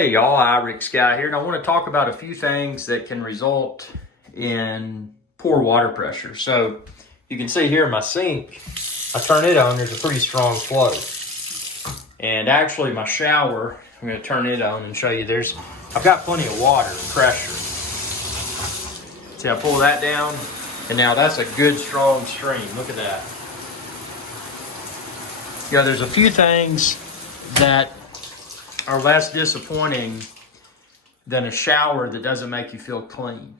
Hey y'all, Irix Guy here, and I want to talk about a few things that can result in poor water pressure. So you can see here in my sink, I turn it on, there's a pretty strong flow. And actually my shower, I'm going to turn it on and show you I've got plenty of water, pressure. See, I pull that down, and now that's a good strong stream. Look at that. Yeah, there's a few things that are less disappointing than a shower that doesn't make you feel clean.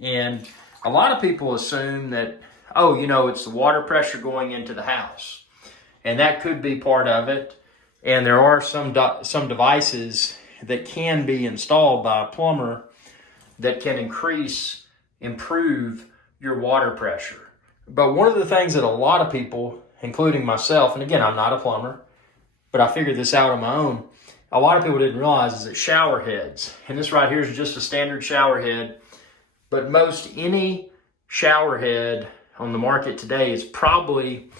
And a lot of people assume that, oh, you know, it's the water pressure going into the house. And that could be part of it. And there are some devices that can be installed by a plumber that can improve your water pressure. But one of the things that a lot of people, including myself, and again, I'm not a plumber, but I figured this out on my own, a lot of people didn't realize is that shower heads, and this right here is just a standard shower head, but most any shower head on the market today is probably,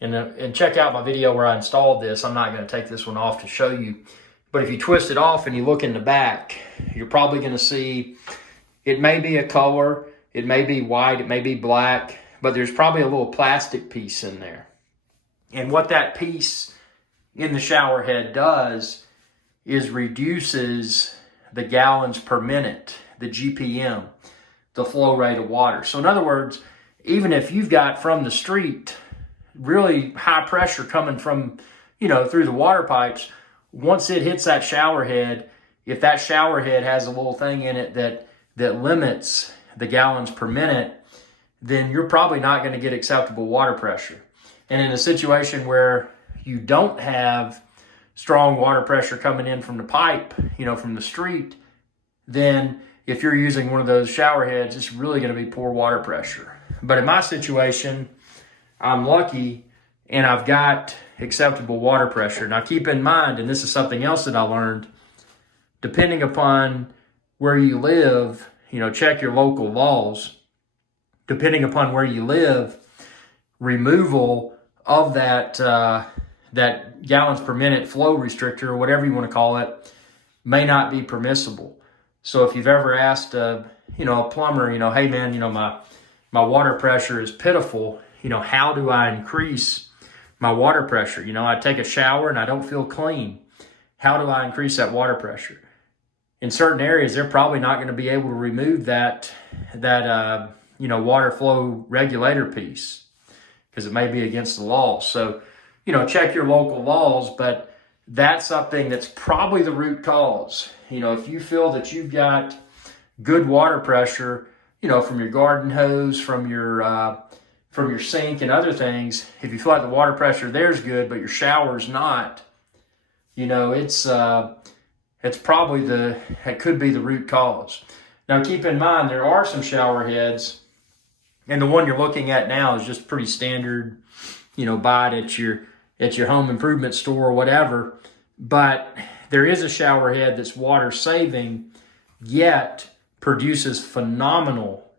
and check out my video where I installed this. I'm not going to take this one off to show you, but if you twist it off and you look in the back, you're probably going to see it may be a color, it may be white, it may be black, but there's probably a little plastic piece in there. And what that piece in the shower head does is reduces the gallons per minute, the GPM, the flow rate of water. So in other words, even if you've got from the street really high pressure coming from, through the water pipes, once it hits that shower head, if that shower head has a little thing in it that limits the gallons per minute, then you're probably not going to get acceptable water pressure. And in a situation where you don't have strong water pressure coming in from the pipe, from the street, then if you're using one of those shower heads, it's really going to be poor water pressure. But in my situation, I'm lucky and I've got acceptable water pressure. Now keep in mind, and this is something else that I learned, depending upon where you live, check your local laws. Depending upon where you live, removal of that gallons per minute flow restrictor, or whatever you want to call it, may not be permissible. So if you've ever asked a plumber, hey man, my water pressure is pitiful, how do I increase my water pressure? I take a shower and I don't feel clean. How do I increase that water pressure? In certain areas, they're probably not going to be able to remove that water flow regulator piece because it may be against the law. So, check your local laws, but that's something that's probably the root cause. If you feel that you've got good water pressure, from your garden hose, from your sink and other things, if you feel like the water pressure there's good, but your shower's not, it's probably it could be the root cause. Now keep in mind, there are some shower heads, and the one you're looking at now is just pretty standard, buy it at your home improvement store or whatever. But there is a shower head that's water saving, yet produces phenomenal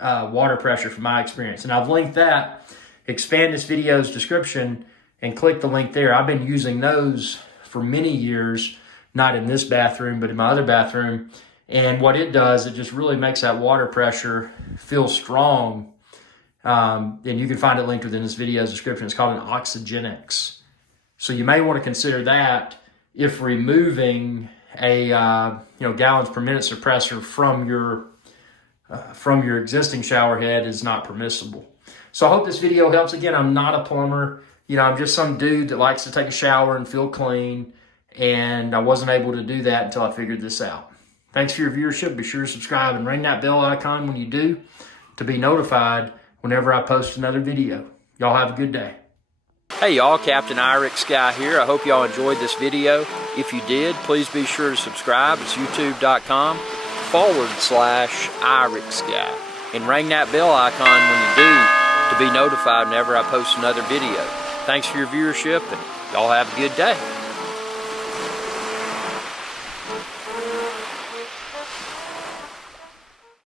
water pressure from my experience. And I've linked that. Expand this video's description and click the link there. I've been using those for many years, not in this bathroom, but in my other bathroom. And what it does, it just really makes that water pressure feel strong. And you can find it linked within this video's description. It's called an Oxygenics. So you may want to consider that if removing a gallons per minute suppressor from your existing shower head is not permissible. So I hope this video helps. Again, I'm not a plumber. I'm just some dude that likes to take a shower and feel clean. And I wasn't able to do that until I figured this out. Thanks for your viewership. Be sure to subscribe and ring that bell icon when you do to be notified whenever I post another video. Y'all have a good day. Hey y'all, Captain Irix Guy here. I hope y'all enjoyed this video. If you did, please be sure to subscribe. It's youtube.com/Irix Guy. And ring that bell icon when you do to be notified whenever I post another video. Thanks for your viewership, and y'all have a good day.